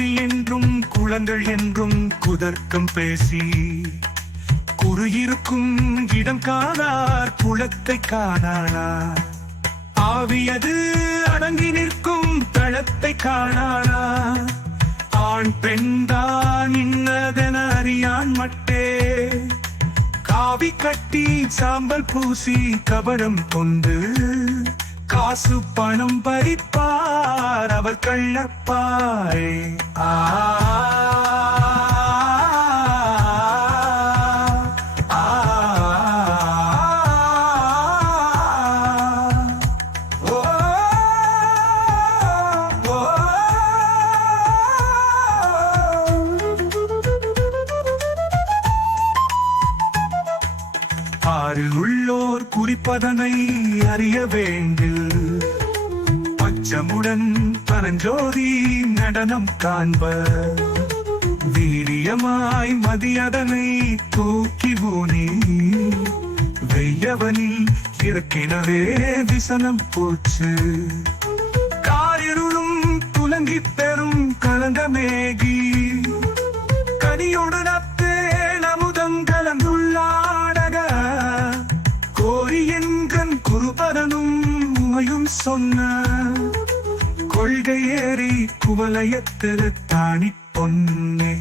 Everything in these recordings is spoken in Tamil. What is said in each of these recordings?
கோதி என்றும் குளங்கள் என்றும் குதர்க்கம் பேசி குறுகிருக்கும் இடம் காணார் குளத்தை காணானார். ஆவியது அடங்கி நிற்கும் தளத்தை காணானார். ஆண் பெண்தான் இன்னதென அறியான் மட்டே காவி கட்டி சாம்பல் பூசி கபடம் கொண்டு காசு பணம் பறிப்பார் அவர் கள்ளப்பாய். ஆறில் உள்ளோர் குறிப்பதனை அறிய வேண்டில் பச்சமுடன் பரஞ்சோதி நடனம் காண்பர். வீரியமாய் மதியதனை தூக்கி ஊனி வெய்யவனில் இறக்கினவே விசனம் போச்சு. காரிருளும் துலங்கி பெறும் கலந்தமேகி கனியோடு நத்தே நமுதங்கலந்துள்ளாடக கோரி என்கண் குருபரனும் உமையும் சொன்ன கொள்கை ஏறி குவலயத்திரு தாணி பொன்னே.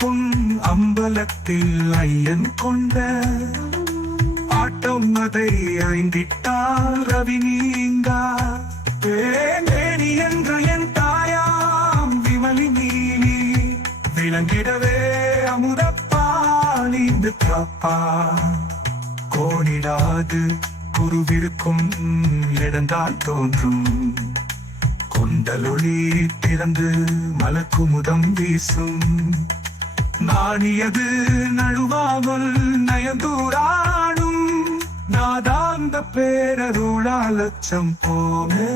பொன் அம்பலத்தில் ஐயன் கொண்ட ஆட்டம் அதை ஐந்திட்டால் ரவி நீங்கா. வேணி என்ற என் தாயாம் விமலி நீலி விளங்கிடவே அமுதப்பால் இந்த காப்பா. கோணிடாது குருவிருக்கும் இடந்தால் தோன்றும் கொண்டலொளி திறந்து மலக்குமுதம் வீசும். நாணியது நழுவாமல் நயந்தூராடும் நாதாந்த பேரருளாலச்சம் போமே.